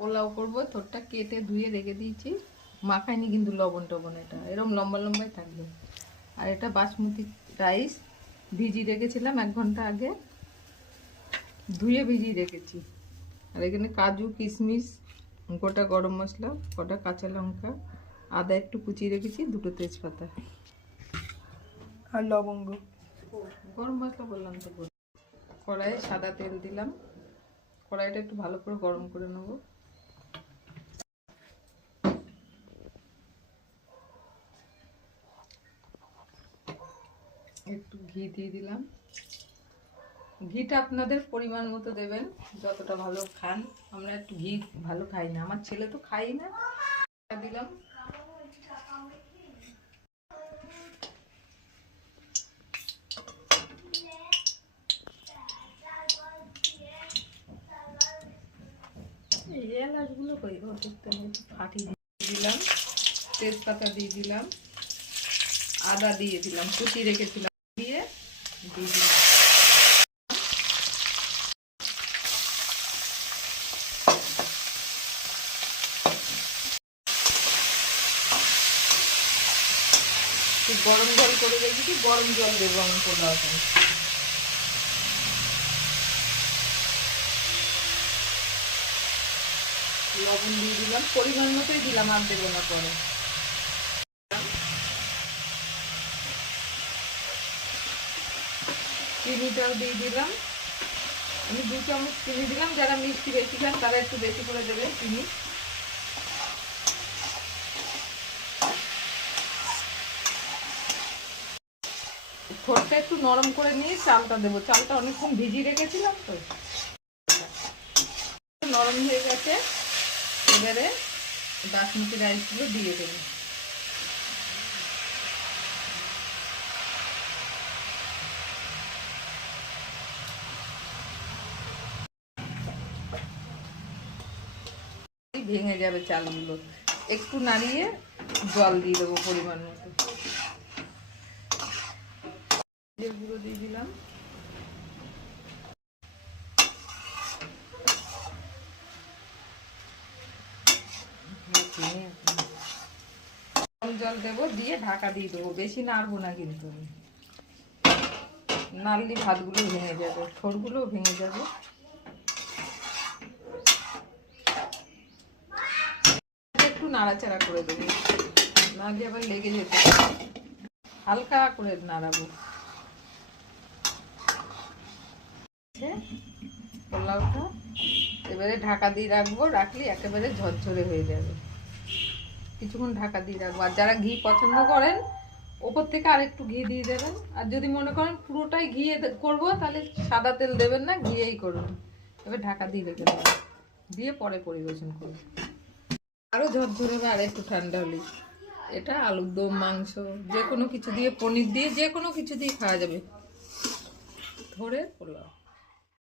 পোলাও করব থোরটা কেটে ধুয়ে রেখে দিয়েছি। মাখাইনি কিন্তু লবণ টবণ এটা। এরকম লম্বা লম্বাই থাকবে। আর এটা বাসমতি রাইস। ভিজিয়ে রেখেছিলাম এক ঘণ্টা আগে। ধুয়ে ভিজিয়ে রেখেছি। আর এখানে কাজু কিশমিশ গোটা গরম মশলা গোটা কাঁচা লঙ্কা আদা একটু কুচিয়ে রেখেছি দুটো তেজপাতা। আর লবঙ্গ। গরম মশলা বললাম তো। কড়াইয়ে সাদা তেল দিলাম। কড়াইটা একটু ভালো করে গরম করে নেব একটু ঘি দিয়ে দিলাম। ঘিটা আপনাদের পরিমাণ মতো দেবেন, যতটা ভালো খান। আমরা একটু ঘি ভালো খাই না, আমার ছেলে তো খাই না। দিলাম। এলাচগুলো কই? ফাটিয়ে দিলাম। তেজপাতা দিয়ে দিলাম। আদা দিয়ে দিলাম কুচি রেখেছিলাম। গরম জল করে রেখেছি গরম জল দেবো আমি পোলাও লবণ দিয়ে দিলাম। পরিমাণ মতোই দিলাম, আর দেবো না পরে। চিনিটাও দিয়ে দিলাম। আমি দু চামচ চিনি দিলাম, যারা মিষ্টি বেশি খান তারা একটু বেশি করে দেবে চিনি। ঠোঁটটা একটু নরম করে নিয়ে চালটা দেবো। চালটা অনেকক্ষণ ভিজিয়ে রেখেছিলাম তো। নরম হয়ে গেছে। এবারে বাসমতি রাইসগুলো দিয়ে দেবো। ভেঙে যাবে চালগুলো। একটু নাড়িয়ে জল দিয়ে দেবো পরিমাণ মতো। গুঁড়ো দিয়ে দিলাম। জল দেবো দিয়ে ঢাকা দিয়ে দেবো। বেশি নাড়বো না কিন্তু। নাড়লি ভাতগুলো ভেঙে যাবে ঠোরগুলোও ভেঙে যাবে একটু নাড়াচাড়া করে দেবো। নাড়লে আবার লেগে যেতে হালকা করে নাড়াবো। পোলাওটা। এবারে ঢাকা দিয়ে রাখব, রাখলে একেবারে ঝরঝরে হয়ে যাবে। কিছুক্ষণ ঢাকা দিয়ে রাখব। আর যারা ঘি পছন্দ করেন, ওপর থেকে আর একটু ঘি দিয়ে দেবেন। আর যদি মনে করেন পুরোটাই ঘিয়ে করব, তাহলে সাদা তেল দেবেন না, ঘিয়েই করবেন। এবার ঢাকা দিয়ে রেখে দেবেন দিয়ে পরে পরিবেশন করবেন আরও ঝরঝরে হবে আর একটু ঠান্ডা হলে। এটা আলুর দম, মাংস, যে কোনো কিছু দিয়ে, পনির দিয়ে যে কোনো কিছু দিয়ে খাওয়া যাবে। ধরে পোলাও।